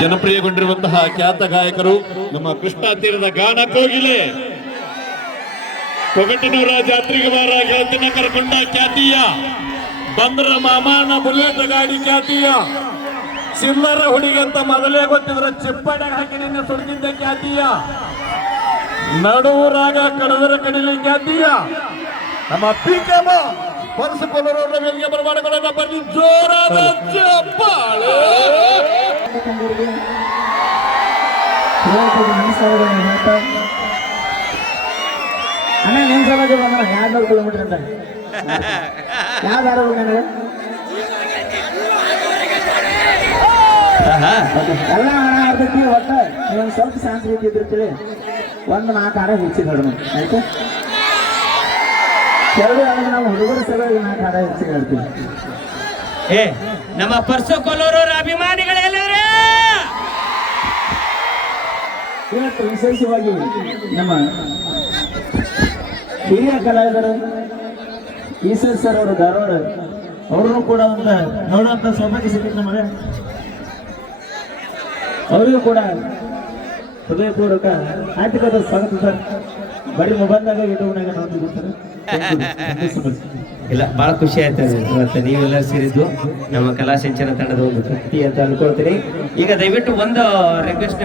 ಜನಪ್ರಿಯಗೊಂಡಿರುವಂತಹ ಖ್ಯಾತ ಗಾಯಕರು ನಮ್ಮ ಕೃಷ್ಣ ತೀರದ ಗಾನ ಕೋಗಿಲೆ. ಕೊಗಟನೂರ ಜಾತ್ರೆಗೆ ಬಾರ ಗೆಳತಿನ ಕರ್ಕೊಂಡ ಖ್ಯಾತಿಯ. ಬಂದ್ರ ಮಾಮಾನ ಬುಲೆಟ್ ಗಾಡಿ ಖ್ಯಾತಿಯ. ಚಿಲ್ಲರ ಹುಡುಗಿ ಅಂತ ಮೊದಲೇ ಗೊತ್ತಿದ್ರ ಚಿಪ್ಪಡ ಹಾಕಿ ನಿನ್ನೆ ಸುಡ್ತಿದ್ದ ಖ್ಯಾತಿಯ. ನಡುವರಾಗ ಕಡದರ ಕಡಿಲೆ ಖ್ಯಾತಿಯ. ನಮ್ಮ ಪಿಕಮ ಪರಸುಕೊಳ್ಳೋರ ಮೇಲ್ಗೆ ಬರಮಾಡಿಕೊಳ್ಳೋಣ ಬನ್ನಿ ಜೋರಾದ ಚಪ್ಪಾಳೆ ಹೇಳ್ಬೋದು ನಮಸ್ಕಾರಗಳು ಹೇಳ್ತಾ ಅಣ್ಣ ನಿಮ್ ಸಲುವಾಗಿ ಬಂದ ಎರಡು ನೂರು ಕಿಲೋಮೀಟರ್ ಅಂತ? ಯಾವ ದಾರ ನನಗೆ ಎಲ್ಲ ಹಣ ಆಡ್ತೈತಿ ಒಟ್ಟ ನೀವೊಂದು ಸ್ವಲ್ಪ ಇದ್ದಿರ್ತೀವಿ ಒಂದು ನಾಲ್ಕು ಆಯ್ತು? ಅಂದ್ರೆ ನಾವು ಹುಡುಗರು ಸಲುವಾಗಿ ನಾಲ್ಕು ಹಾಡ ಹೆಚ್ಚಿಗೆ ಏ ನಮ್ಮ ಪರ್ಸು ಕೊಲ್ಲೂರವ್ರ ವಿಶೇಷವಾಗಿ ನಮ್ಮ ಹಿರಿಯ ಕಲಾವಿದರು ಈಶ್ವರ್ ಸರ್ ಅವರು, ಧಾರವಾಡ ಅವರು ಕೂಡ ಒಂದು ನೋಡುವಂತ ಸೌಭಾಗ್ಯ ಸಿಕ್ಕಿತ್ತು ನಮಗೆ. ಅವರಿಗೂ ಕೂಡ ಹೃದಯಪೂರ್ವಕ ಆರ್ಥಿಕದ ಸ್ವಾಗತ ಸರ್. ಬರೀ ಮೊಬೈಲ್ನಾಗ ಯೂಟ್ಯೂಬ್ನಾಗ ನೋಡ್ತಿದ್ದೀವಿ ಸರ್. ಇಲ್ಲ, ಬಹಳ ಖುಷಿ ಆಯ್ತು ಇವತ್ತು ನೀವೆಲ್ಲ ಸೇರಿದ್ದು ನಮ್ಮ ಕಲಾ ಸಿಂಚನ ತಂಡದ ಒಂದು ತೃಪ್ತಿ ಅಂತ ಅನ್ಕೊಳ್ತೀನಿ. ಈಗ ದಯವಿಟ್ಟು ಒಂದು ರಿಕ್ವೆಸ್ಟ್